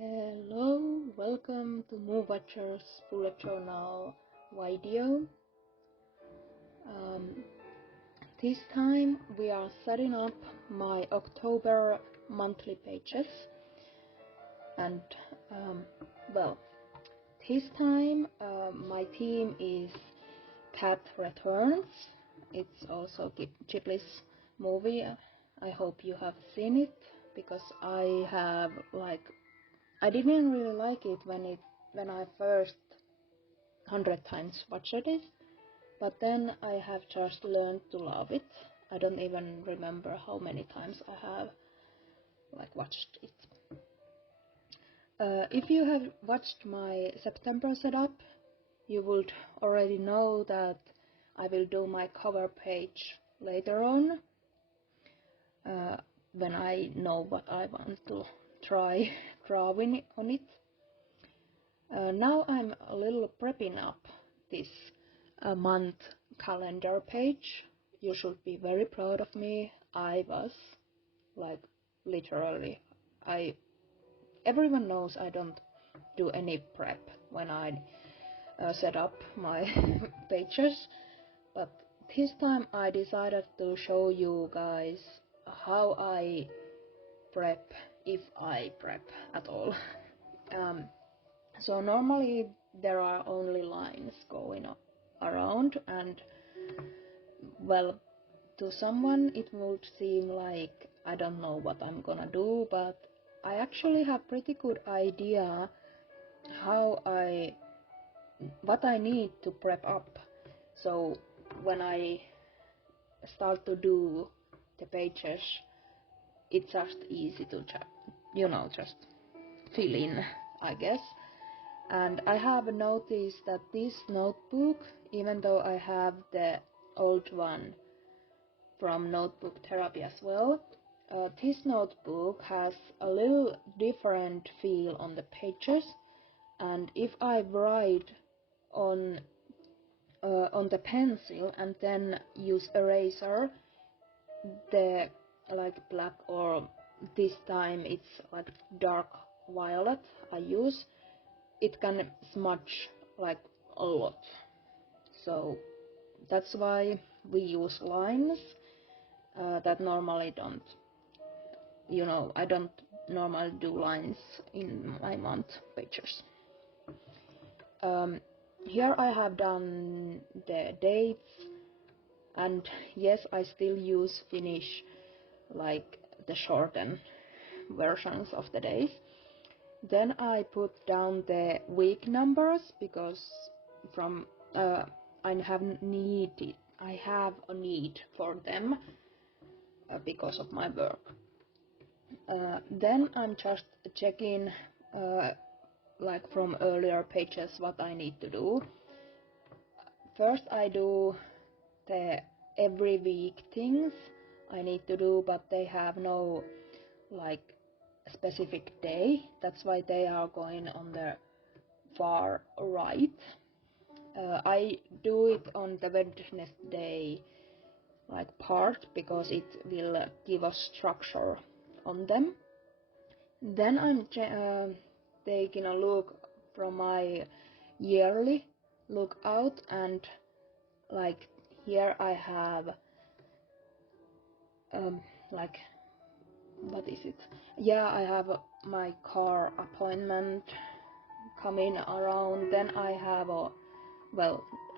Hello, welcome to Move Watchers Bullet Journal video. This time we are setting up my October monthly pages, and this time my theme is Cat Returns. It's also Ghibli's movie. I hope you have seen it, because I didn't really like it when I first 100 times watched it, but then I have just learned to love it. I don't even remember how many times I have watched it. If you have watched my September setup, you would already know that I will do my cover page later on, when I know what I want to try drawing on it. Now I'm a little prepping up this month calendar page. You should be very proud of me. I was literally, everyone knows I don't do any prep when I set up my pages, but this time I decided to show you guys how I prep, if I prep at all. So normally there are only lines going around, and to someone it would seem like I don't know what I'm gonna do, but I actually have pretty good idea what I need to prep up. So when I start to do the pages, it's just easy to just fill in, I guess. And I have noticed that this notebook, even though I have the old one from Notebook Therapy as well, this notebook has a little different feel on the pages, and if I write on the pencil and then use eraser, the black, or this time it's dark violet I use, it can smudge a lot. So that's why we use lines that normally don't, I don't normally do lines in my month pages. Here I have done the dates, and yes, I still use Finnish, the shortened versions of the days. Then I put down the week numbers, because I have a need for them because of my work. Then I'm just checking from earlier pages what I need to do. First I do the every week things I need to do, but they have no specific day. That's why they are going on the far right. I do it on the Wednesday part, because it will give us structure on them. Then I'm taking a look from my yearly lookout, and here I have what is it? Yeah, I have my car appointment coming around. Then I have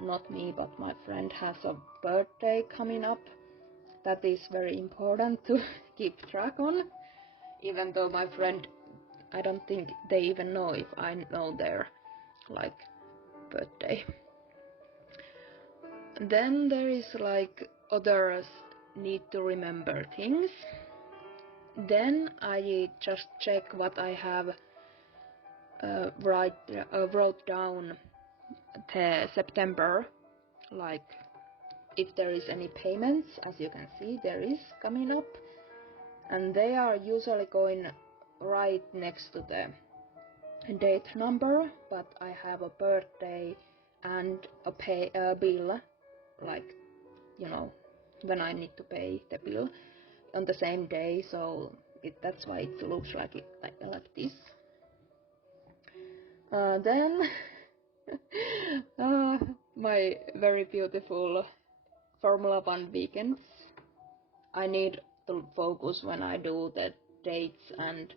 not me, but my friend has a birthday coming up. That is very important to keep track on, even though my friend, I don't think they even know if I know their birthday. Then there is others need to remember things. Then I just check what I have wrote down the September, if there is any payments. As you can see, there is coming up, and they are usually going right next to the date number, but I have a birthday and a bill, when I need to pay the bill on the same day, so that's why it looks like this. Then my very beautiful Formula One weekends. I need to focus when I do the dates and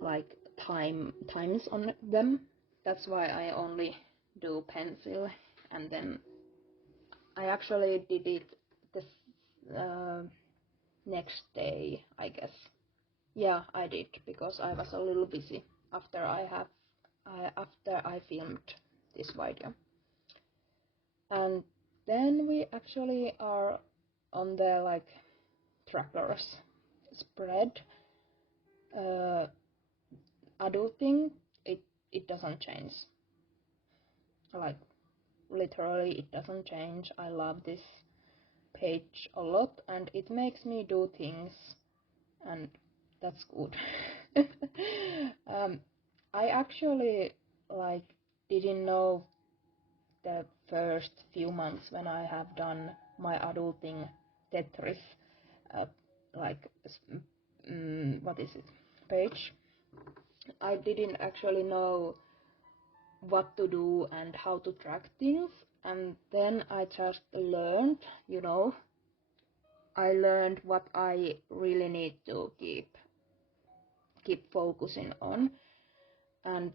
like times on them. That's why I only do pencil, and then I actually did it this next day, I guess. Yeah, I did, because I was a little busy after I filmed this video. And then we actually are on the like trackers spread. Adulting, it doesn't change. Like literally it doesn't change. I love this page a lot, and it makes me do things, and that's good. I actually like didn't know the first few months when I have done my adulting Tetris, like what is it, page. I didn't actually know what to do and how to track things, and then I just learned, I learned what I really need to keep focusing on, and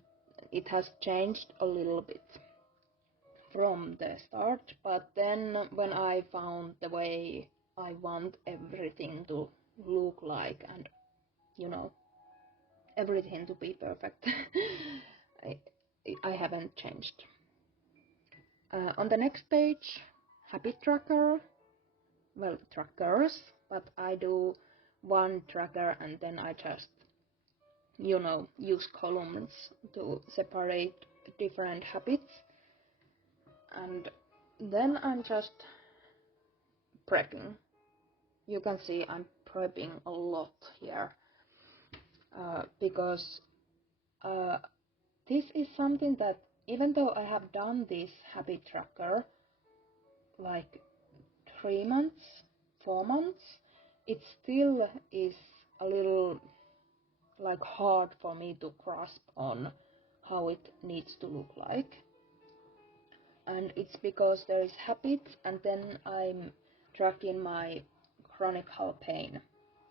it has changed a little bit from the start. But then when I found the way I want everything to look like, and everything to be perfect, I haven't changed. On the next page, habit tracker, well, trackers, but I do one tracker and then I just use columns to separate different habits, and then I'm just prepping. You can see I'm prepping a lot here, because this is something that, even though I have done this habit tracker like 3 months, 4 months, it still is a little like hard for me to grasp on how it needs to look like. And it's because there is habits, and then I'm tracking my chronic pain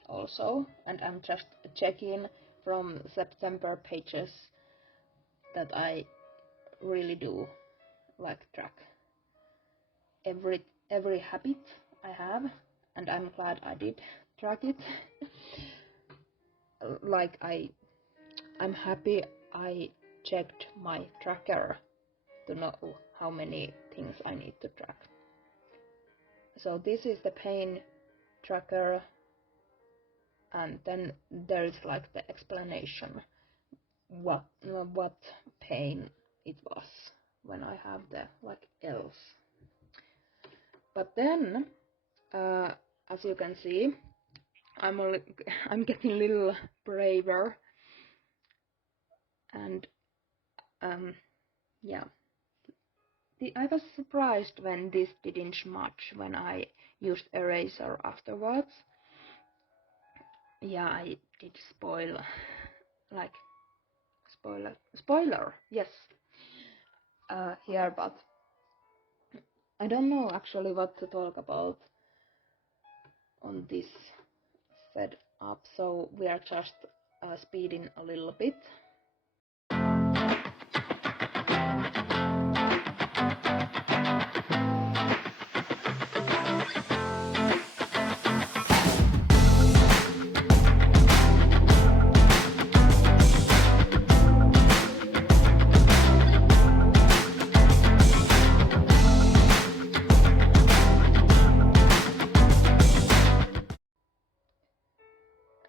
also, and I'm just checking from September pages that I really do like track every habit I have, and I'm glad I did track it. Like I'm happy I checked my tracker to know how many things I need to track. So this is the pain tracker, and then there is like the explanation what pain it was when I have the like L's. But then, as you can see, I'm getting a little braver, and yeah. I was surprised when this didn't smudge when I used eraser afterwards. Yeah, I did spoiler, yes, here, but I don't know actually what to talk about on this setup, so we are just speeding a little bit.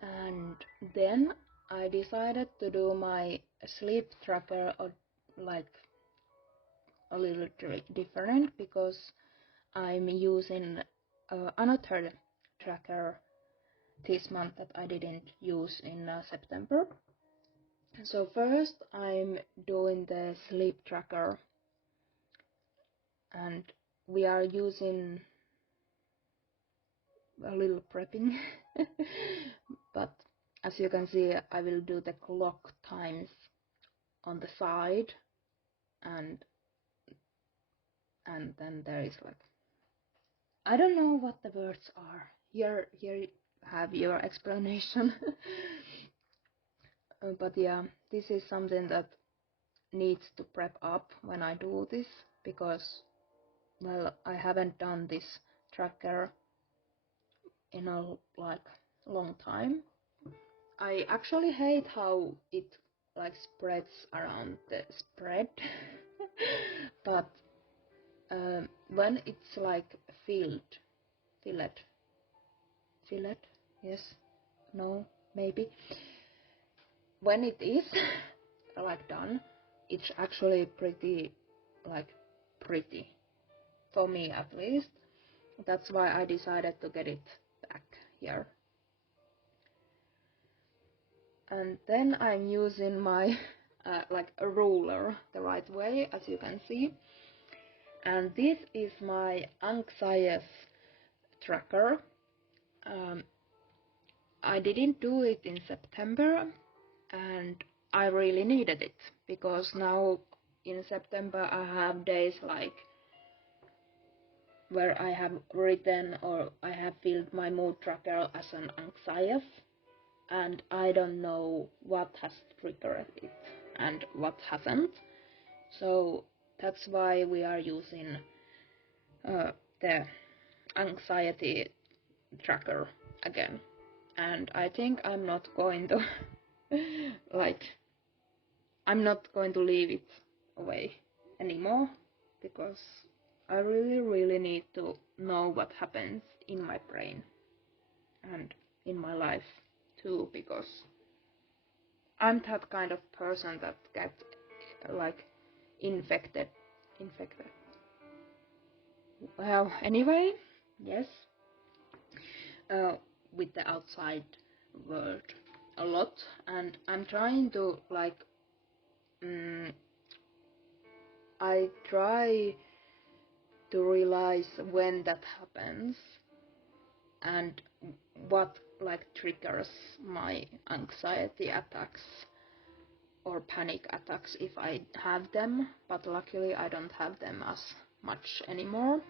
And then I decided to do my sleep tracker like a little different, because I'm using another tracker this month that I didn't use in September. So first I'm doing the sleep tracker, and we are using a little prepping. But as you can see, I will do the clock times on the side, and then there is like, I don't know what the words are. Here you have your explanation. But yeah, this is something that needs to prep up when I do this, because, well, I haven't done this tracker in a long time. I actually hate how it like spreads around the spread. But when it's like fillet, yes, no, maybe. When it is like done, it's actually pretty for me at least. That's why I decided to get it back here. And then I'm using my like a ruler the right way, as you can see. And this is my anxiety tracker. I didn't do it in September, and I really needed it, because now in September I have days like where I have written or I have filled my mood tracker as an anxiety, and I don't know what has triggered it and what hasn't. So that's why we are using the anxiety tracker again. And I think I'm not going to I'm not going to leave it away anymore, because I really need to know what happens in my brain and in my life too, because I'm that kind of person that gets like infected. Well, anyway, yes, with the outside world a lot, and I'm trying to I try to realize when that happens and what triggers my anxiety attacks or panic attacks if I have them, but luckily I don't have them as much anymore.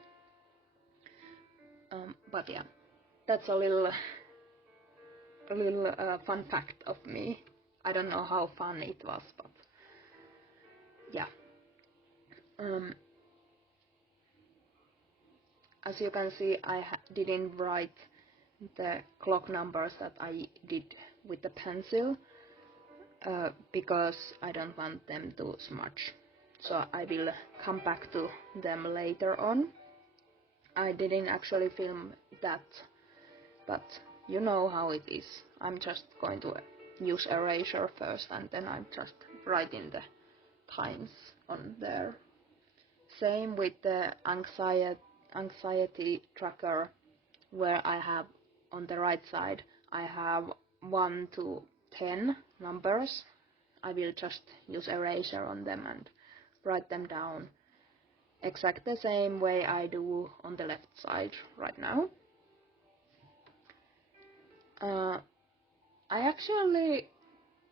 But yeah, that's a little fun fact of me. I don't know how fun it was, but yeah. As you can see, I didn't write the clock numbers that I did with the pencil, because I don't want them to smudge. So I will come back to them later on. I didn't actually film that, but you know how it is. I'm just going to use eraser first, and then I'm just writing the times on there. Same with the anxiety tracker, where I have on the right side I have 1 to 10 numbers. I will just use eraser on them and write them down exactly the same way I do on the left side right now. I actually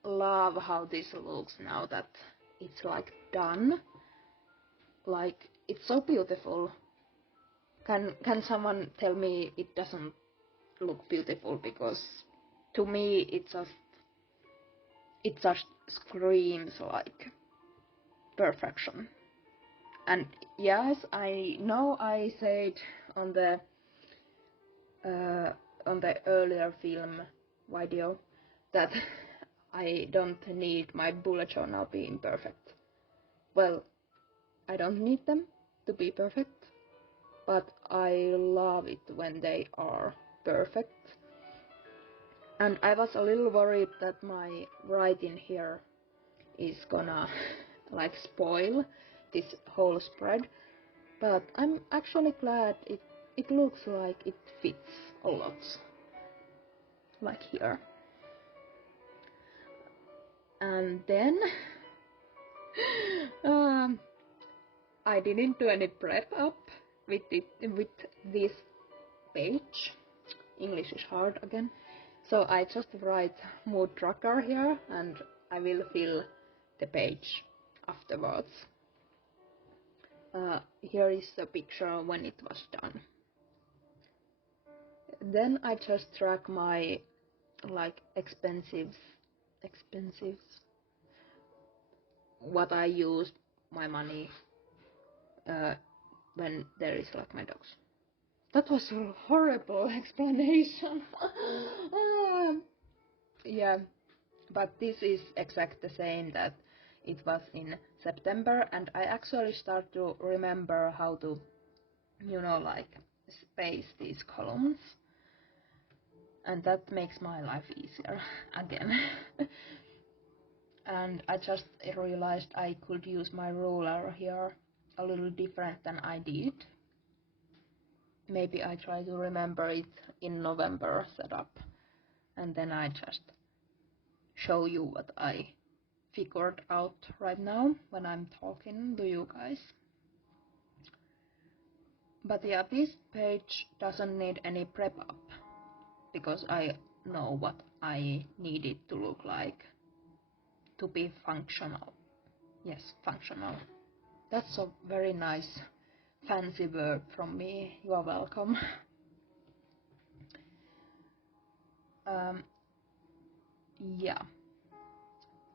love how this looks now that it's done. It's so beautiful. Can someone tell me it doesn't look beautiful? Because to me it just screams like perfection. And yes, I know I said on the earlier film video that I don't need my bullet journal being perfect. Well, I don't need them to be perfect, but I love it when they are perfect. And I was a little worried that my writing here is gonna spoil this whole spread, but I'm actually glad it looks like it fits a lot, like here. And then I didn't do any prep up with this page. English is hard again. So I just write mood tracker here, and I will fill the page afterwards. Here is a picture when it was done. Then I just track my like expensives, what I use my money when there is like my dogs. That was a horrible explanation. Yeah, but this is exact the same that it was in September, and I actually start to remember how to, like space these columns, and that makes my life easier again. And I just realized I could use my ruler here a little different than I did. Maybe I try to remember it in November setup, and then I just show you what I figured out right now when I'm talking to you guys. But yeah, this page doesn't need any prep up because I know what I need it to look like to be functional. Yes, functional. That's a very nice fancy word from me. You are welcome. Yeah.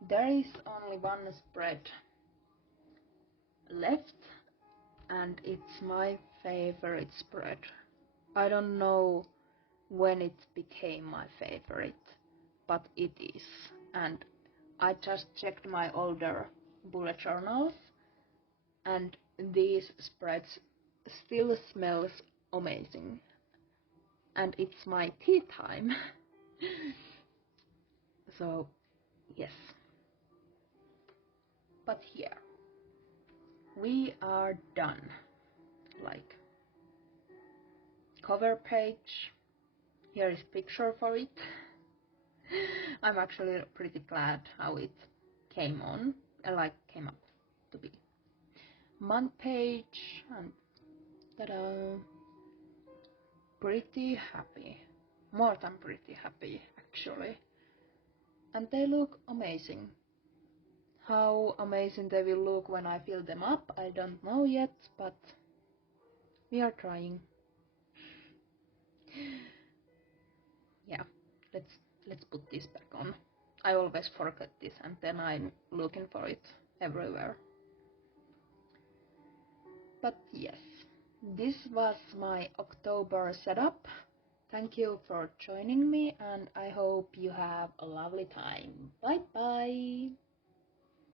There is only one spread left, and it's my favorite spread. I don't know when it became my favorite, but it is. And I just checked my older bullet journals, and these spreads still smells amazing. And it's my tea time. So, yes. But here, we are done. Like, cover page. Here is picture for it. I'm actually pretty glad how it came on, came up to be. Month page, and ta-da! Pretty happy. More than pretty happy, actually. And they look amazing. How amazing they will look when I fill them up, I don't know yet, but we are trying. Yeah, let's put this back on. I always forget this, and then I'm looking for it everywhere. But yes, this was my October setup. Thank you for joining me, and I hope you have a lovely time. Bye bye!